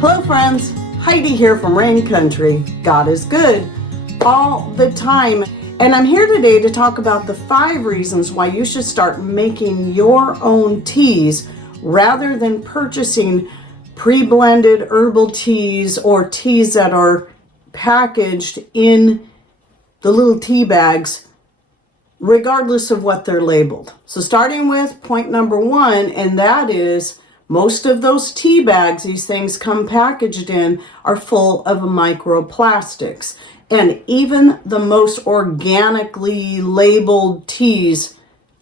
Hello friends, Heidi here from Rain Country. God is good all the time. And I'm here today to talk about the 5 reasons why you should start making your own teas rather than purchasing pre-blended herbal teas or teas that are packaged in the little tea bags, regardless of what they're labeled. So starting with point number 1, and that is most of those tea bags these things come packaged in are full of microplastics. And even the most organically labeled teas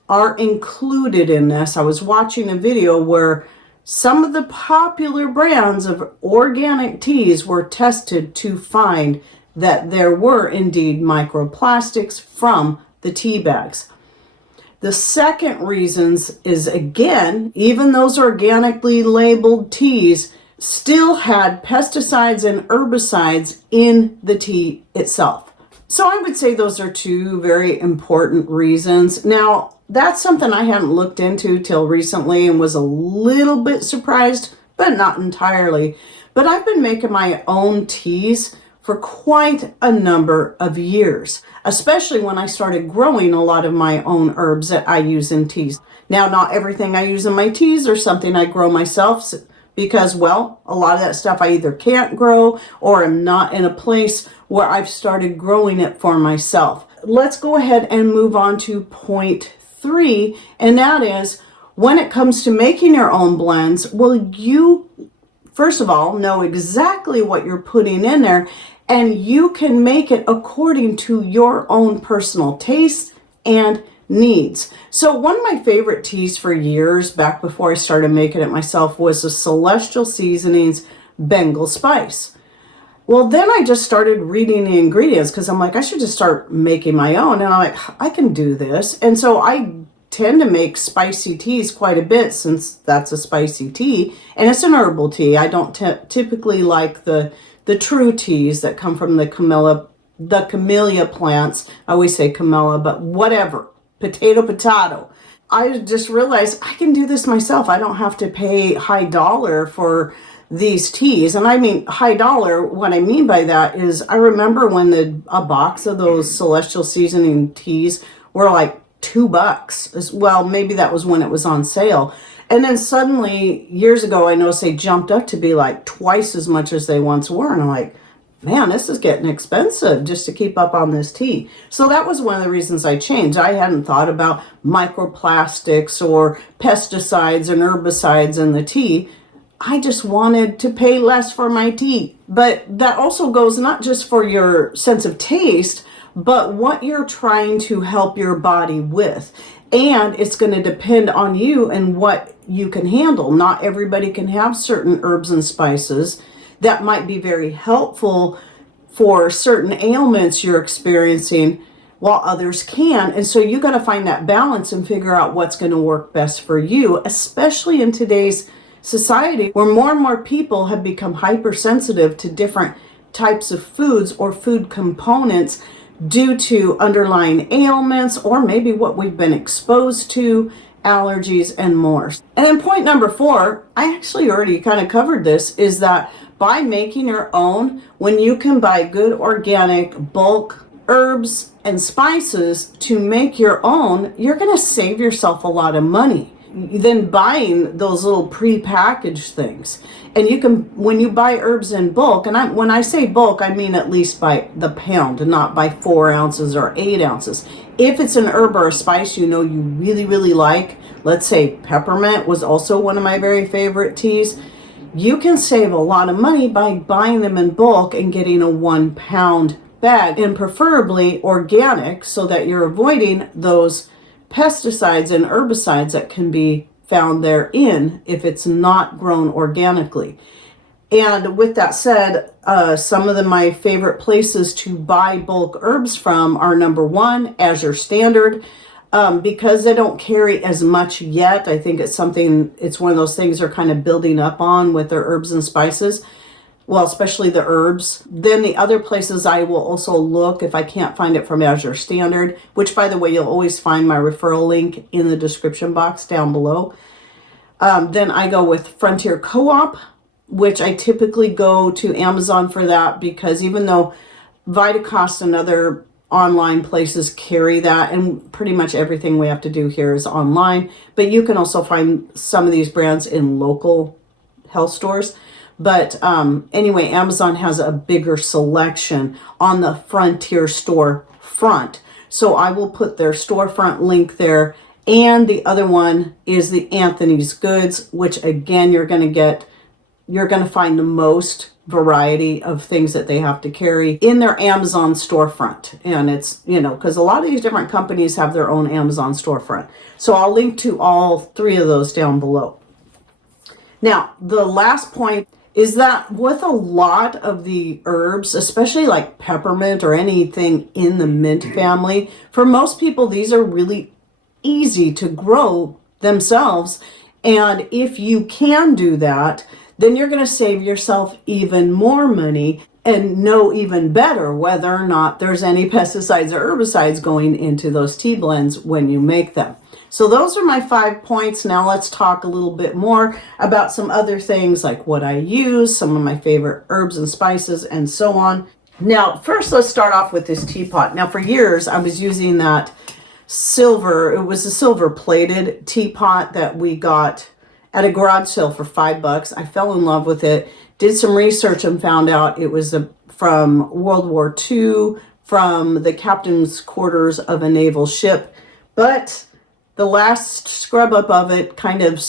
are included in this. I was watching a video where some of the popular brands of organic teas were tested to find that there were indeed microplastics from the tea bags. The second reasons is, again, even those organically labeled teas still had pesticides and herbicides in the tea itself. So I would say those are 2 very important reasons. Now, that's something I hadn't looked into till recently and was a little bit surprised, but not entirely. But I've been making my own teas for quite a number of years, especially when I started growing a lot of my own herbs that I use in teas. Now, not everything I use in my teas are something I grow myself because, well, a lot of that stuff I either can't grow or am not in a place where I've started growing it for myself. Let's go ahead and move on to point 3, and that is when it comes to making your own blends, will you, first of all, know exactly what you're putting in there, and you can make it according to your own personal taste and needs. So one of my favorite teas for years, back before I started making it myself, was the Celestial Seasonings Bengal Spice. Well, then I just started reading the ingredients because I'm like, I should just start making my own. And I'm like, I can do this. And so I tend to make spicy teas quite a bit since that's a spicy tea. And it's an herbal tea. I don't typically like the true teas that come from the camellia plants. I always say camellia, but whatever. Potato. I just realized I can do this myself. I don't have to pay high dollar for these teas. And I mean high dollar, what I mean by that is I remember when a box of those Celestial Seasoning teas were like $2. Well, maybe that was when it was on sale. And then suddenly, years ago, I noticed they jumped up to be like twice as much as they once were. And I'm like, man, this is getting expensive just to keep up on this tea. So that was one of the reasons I changed. I hadn't thought about microplastics or pesticides and herbicides in the tea. I just wanted to pay less for my tea. But that also goes not just for your sense of taste, but what you're trying to help your body with. And it's going to depend on you and what you can handle. Not everybody can have certain herbs and spices that might be very helpful for certain ailments you're experiencing, while others can. And so you got to find that balance and figure out what's going to work best for you, especially in today's society where more and more people have become hypersensitive to different types of foods or food components due to underlying ailments or maybe what we've been exposed to, allergies, and more. And then point number 4, I actually already kind of covered this, is that by making your own, when you can buy good organic bulk herbs and spices to make your own, you're going to save yourself a lot of money than buying those little pre-packaged things. And you can, when you buy herbs in bulk, and when I say bulk, I mean at least by the pound, not by 4 ounces or 8 ounces. If it's an herb or a spice you know you really, really like, let's say peppermint was also one of my very favorite teas, you can save a lot of money by buying them in bulk and getting a 1 pound bag, and preferably organic, so that you're avoiding those pesticides and herbicides that can be found therein if it's not grown organically. And with that said, some of my favorite places to buy bulk herbs from are, number 1, Azure Standard. Because they don't carry as much yet, I think it's one of those things they're kind of building up on with their herbs and spices. Well, especially the herbs. Then the other places I will also look if I can't find it from Azure Standard, which, by the way, you'll always find my referral link in the description box down below. Then I go with Frontier Co-op which I typically go to Amazon for that, because even though Vitacost and other online places carry that, and pretty much everything we have to do here is online, but you can also find some of these brands in local health stores. But anyway, Amazon has a bigger selection on the Frontier store front. So I will put their storefront link there. And the other one is the Anthony's Goods, which again, you're going to find the most variety of things that they have to carry in their Amazon storefront. And it's, because a lot of these different companies have their own Amazon storefront. So I'll link to all three of those down below. Now, the last point is that with a lot of the herbs, especially like peppermint or anything in the mint family, for most people, these are really easy to grow themselves. And if you can do that, then you're going to save yourself even more money and know even better whether or not there's any pesticides or herbicides going into those tea blends when you make them. So those are my 5 points. Now let's talk a little bit more about some other things, like what I use, some of my favorite herbs and spices, and so on. Now, first, let's start off with this teapot. Now, for years, I was using that silver. It was a silver plated teapot that we got at a garage sale for $5. I fell in love with it, did some research, and found out it was from World War II, from the captain's quarters of a naval ship. But the last scrub up of it kind of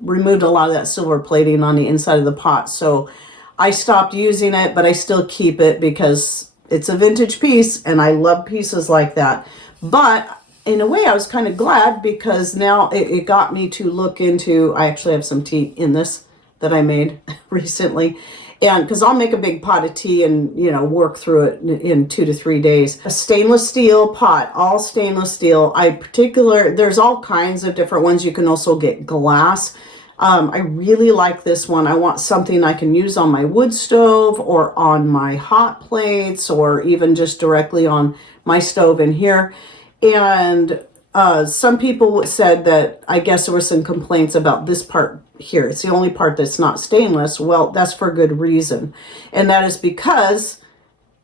removed a lot of that silver plating on the inside of the pot. So I stopped using it, but I still keep it because it's a vintage piece and I love pieces like that. But in a way, I was kind of glad, because now it got me to look into, I actually have some tea in this that I made recently. And because I'll make a big pot of tea and, work through it in 2 to 3 days. A stainless steel pot, all stainless steel. There's all kinds of different ones. You can also get glass. I really like this one. I want something I can use on my wood stove or on my hot plates, or even just directly on my stove in here. And some people said that, I guess there were some complaints about this part here. It's the only part that's not stainless. Well, that's for good reason. And that is because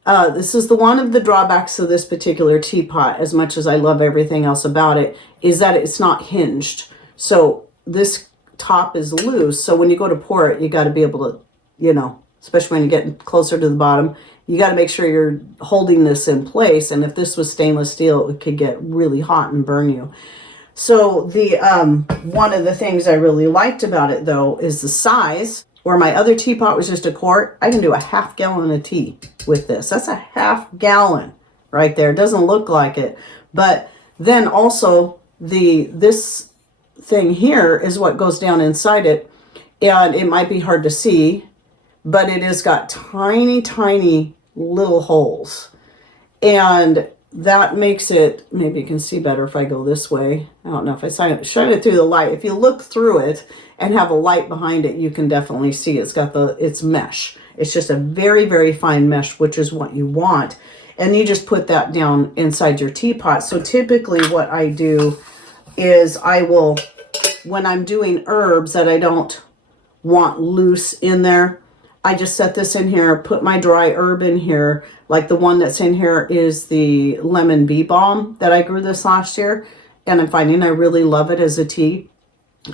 this is one of the drawbacks of this particular teapot, as much as I love everything else about it, is that it's not hinged. So this top is loose. So when you go to pour it, you got to be able to, especially when you get closer to the bottom, you got to make sure you're holding this in place. And if this was stainless steel, it could get really hot and burn you. So the one of the things I really liked about it, though, is the size. Where my other teapot was just a quart, I can do a half gallon of tea with this. That's a half gallon right there. It doesn't look like it. But then also this thing here is what goes down inside it. And it might be hard to see, but it has got tiny, tiny little holes. And that makes it, maybe you can see better if I go this way. I don't know if I shine it through the light. If you look through it and have a light behind it, you can definitely see it's mesh. It's just a very, very fine mesh, which is what you want. And you just put that down inside your teapot. So typically what I do is when I'm doing herbs that I don't want loose in there, I just set this in here, put my dry herb in here. Like the one that's in here is the lemon bee balm that I grew this last year. And I'm finding I really love it as a tea.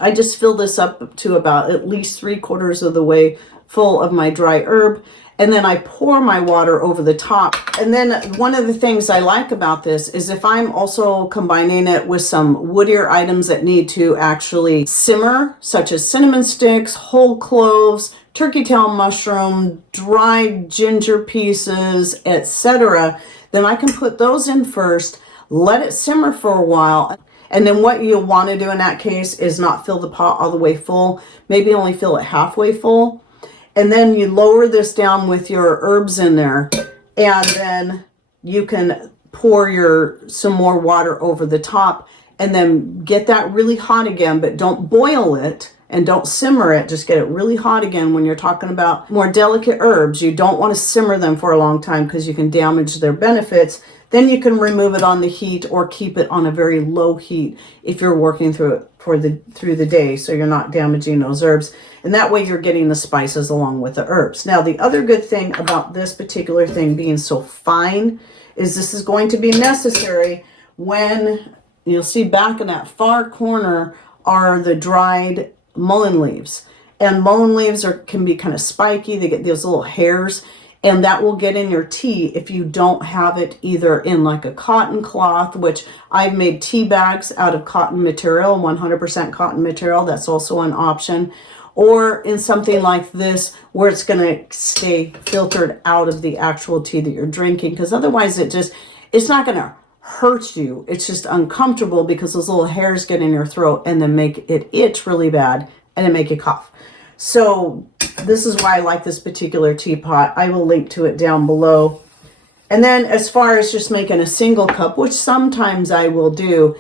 I just fill this up to about at least 3/4 of the way full of my dry herb. And then I pour my water over the top. And then one of the things I like about this is if I'm also combining it with some woodier items that need to actually simmer, such as cinnamon sticks, whole cloves, turkey tail mushroom, dried ginger pieces, etc., then I can put those in first, let it simmer for a while. And then what you'll want to do in that case is not fill the pot all the way full, maybe only fill it halfway full. And then you lower this down with your herbs in there, and then you can pour some more water over the top, and then get that really hot again, but don't boil it and don't simmer it. Just get it really hot again. When you're talking about more delicate herbs, you don't want to simmer them for a long time because you can damage their benefits. Then you can remove it on the heat or keep it on a very low heat if you're working through it through the day, so you're not damaging those herbs. And that way you're getting the spices along with the herbs. Now, the other good thing about this particular thing being so fine is this is going to be necessary when you'll see back in that far corner are the dried mullein leaves. And mullein leaves can be kind of spiky. They get those little hairs, and that will get in your tea if you don't have it either in like a cotton cloth, which I've made tea bags out of cotton material, 100% cotton material. That's also an option. Or in something like this where it's going to stay filtered out of the actual tea that you're drinking, because otherwise it's not going to hurt you. It's just uncomfortable because those little hairs get in your throat and then make it itch really bad and then make you cough. So this is why I like this particular teapot. I will link to it down below. And then as far as just making a single cup, which sometimes I will do,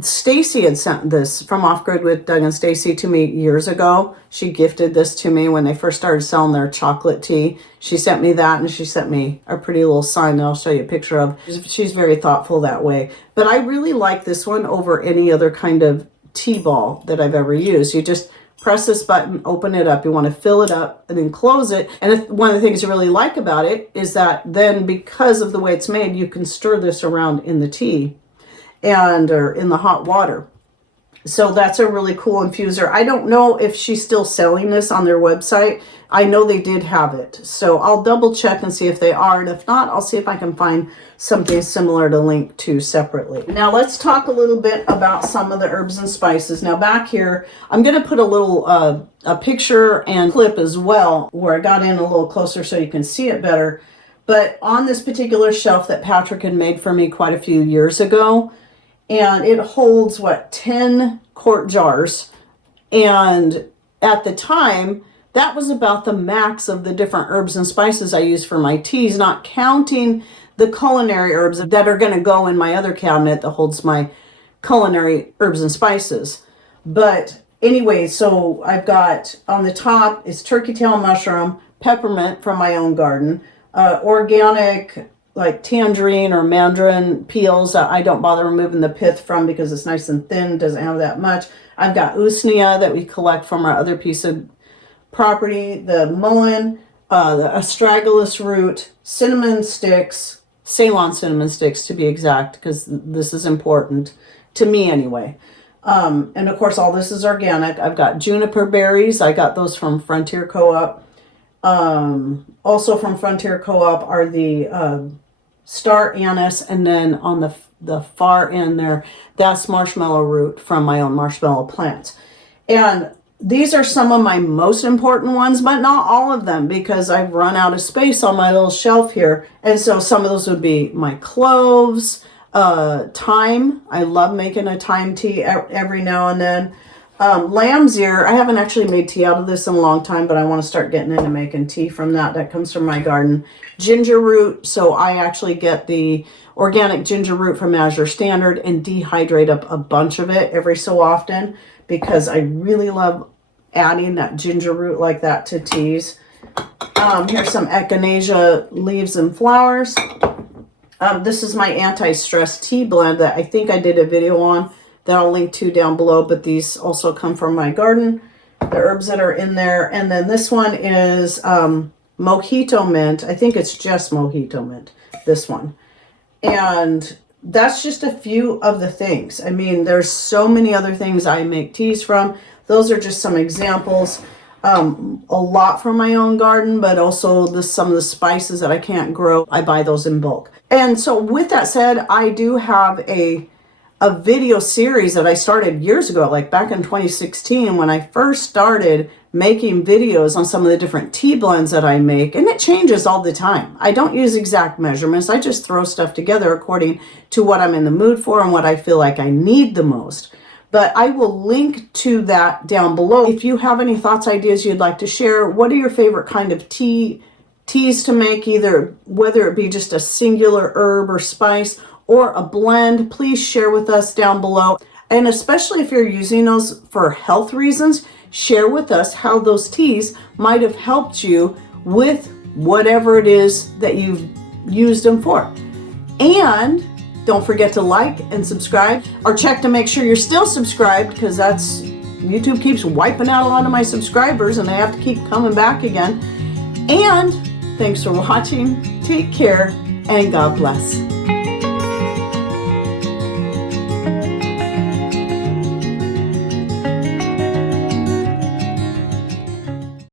Stacy had sent this from Off Grid with Doug and Stacy to me years ago. She gifted this to me when they first started selling their chocolate tea. She sent me that, and she sent me a pretty little sign that I'll show you a picture of. She's very thoughtful that way. But I really like this one over any other kind of tea ball that I've ever used. You just press this button, open it up. You want to fill it up and then close it. And one of the things you really like about it is that then because of the way it's made, you can stir this around in the tea or in the hot water. So that's a really cool infuser. I don't know if she's still selling this on their website. I know they did have it. So I'll double check and see if they are. And if not, I'll see if I can find something similar to link to separately. Now let's talk a little bit about some of the herbs and spices. Now back here, I'm going to put a little a picture and clip as well where I got in a little closer so you can see it better. But on this particular shelf that Patrick had made for me quite a few years ago, and it holds 10 quart jars, and at the time that was about the max of the different herbs and spices I use for my teas, not counting the culinary herbs that are going to go in my other cabinet that holds my culinary herbs and spices. But anyway, so I've got on the top is turkey tail mushroom, peppermint from my own garden, organic like tangerine or mandarin peels I don't bother removing the pith from because it's nice and thin, doesn't have that much. I've got usnea that we collect from our other piece of property, the mullein, the astragalus root, cinnamon sticks, Ceylon cinnamon sticks to be exact, because this is important to me anyway. And of course all this is organic. I've got juniper berries. I got those from Frontier Co-op. Also from Frontier Co-op are the star anise, and then on the far end there, that's marshmallow root from my own marshmallow plants. And these are some of my most important ones, but not all of them, because I've run out of space on my little shelf here. And so some of those would be my cloves, thyme. I love making a thyme tea every now and then. Lamb's ear. I haven't actually made tea out of this in a long time, but I want to start getting into making tea from that. That comes from my garden. Ginger root. So I actually get the organic ginger root from Azure Standard and dehydrate up a bunch of it every so often, because I really love adding that ginger root like that to teas. Here's some echinacea leaves and flowers. This is my anti-stress tea blend that I think I did a video on that I'll link to down below, but these also come from my garden, the herbs that are in there. And then this one is mojito mint. I think it's just mojito mint, this one. And that's just a few of the things. I mean, there's so many other things I make teas from. Those are just some examples. A lot from my own garden, but also some of the spices that I can't grow, I buy those in bulk. And so with that said, I do have a video series that I started years ago, like back in 2016 when I first started making videos on some of the different tea blends that I make, and it changes all the time. I don't use exact measurements. I just throw stuff together according to what I'm in the mood for and what I feel like I need the most. But I will link to that down below. If you have any thoughts, ideas you'd like to share, what are your favorite kind of teas to make, either whether it be just a singular herb or spice or a blend, please share with us down below. And especially if you're using those for health reasons, share with us how those teas might have helped you with whatever it is that you've used them for. And don't forget to like and subscribe, or check to make sure you're still subscribed, because that's YouTube keeps wiping out a lot of my subscribers and they have to keep coming back again. And thanks for watching. Take care and God bless.